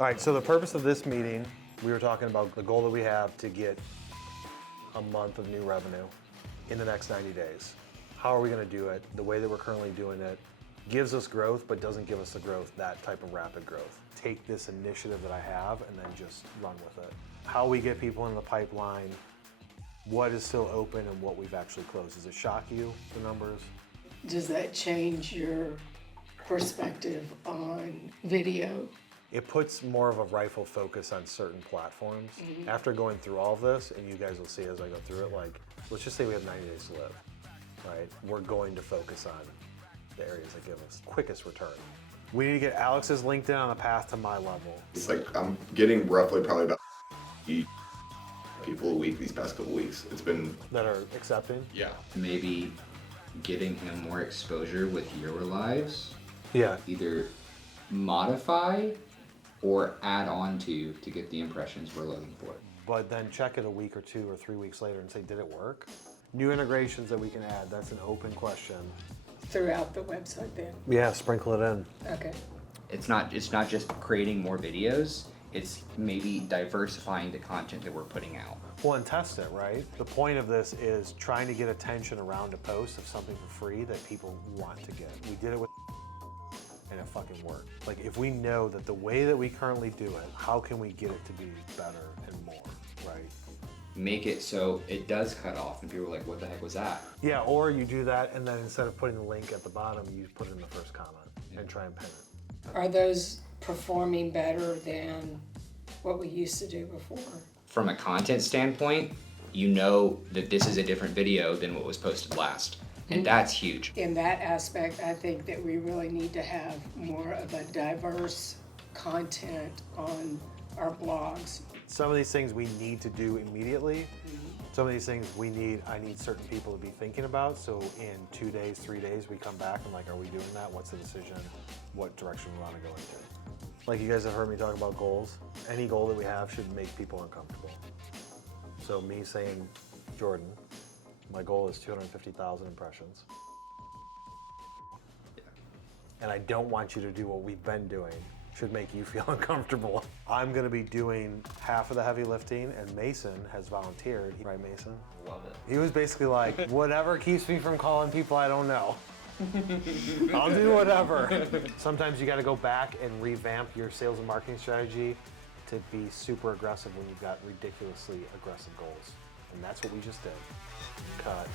All right, so the purpose of this meeting, we were talking about the goal that we have to get a month of new revenue in the next 90 days. How are we gonna do it? The way that we're currently doing it gives us growth, but doesn't give us the growth, that type of rapid growth. Take this initiative that I have and then just run with it. How we get people in the pipeline, what is still open and what we've actually closed. Does it shock you, the numbers? Does that change your perspective on video? It puts more of a rifle focus on certain platforms. After going through all of this, and you guys will see as I go through it, like, let's just say we have 90 days to live, right? We're going to focus on the areas that give us quickest return. We need to get Alex's LinkedIn on the path to my level. It's like I'm getting roughly probably about 8 people a week these past couple weeks. It's been... That are accepting? Yeah. Maybe getting him more exposure with your lives. Yeah. Either modify or add on to get the impressions we're looking for. But then check it a week or 2 or 3 weeks later and say, did it work? New integrations that we can add, that's an open question. Throughout the website then? Yeah, sprinkle it in. Okay. It's not just creating more videos, it's maybe diversifying the content that we're putting out. Well, and test it, right? The point of this is trying to get attention around a post of something for free that people want to get. We did it with and it fucking worked. Like, if we know that the way that we currently do it, how can we get it to be better and more, right? Make it so it does cut off and people are like, what the heck was that? Yeah, or you do that and then instead of putting the link at the bottom, you put it in the first comment and try and pin it. Are those performing better than what we used to do before? From a content standpoint, you know that this is a different video than what was posted last. And that's huge. In that aspect, I think that we really need to have more of a diverse content on our blogs. Some of these things we need to do immediately. Some of these things I need certain people to be thinking about. So in 2 days, 3 days, we come back and like, are we doing that? What's the decision? What direction we want to go into? Like you guys have heard me talk about goals. Any goal that we have should make people uncomfortable. So me saying, Jordan, my goal is 250,000 impressions. And I don't want you to do what we've been doing. Should make you feel uncomfortable. I'm gonna be doing half of the heavy lifting and Mason has volunteered. Right, Mason? Love it. He was basically like, whatever keeps me from calling people I don't know. I'll do whatever. Sometimes you gotta go back and revamp your sales and marketing strategy to be super aggressive when you've got ridiculously aggressive goals. And that's what we just did. Cut.